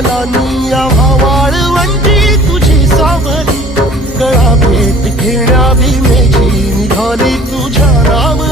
कवलानी आम्हा वाळवंटी तुझी सावली, गळा भेट घेण्या भीमेची निघाली तुझ्या नाव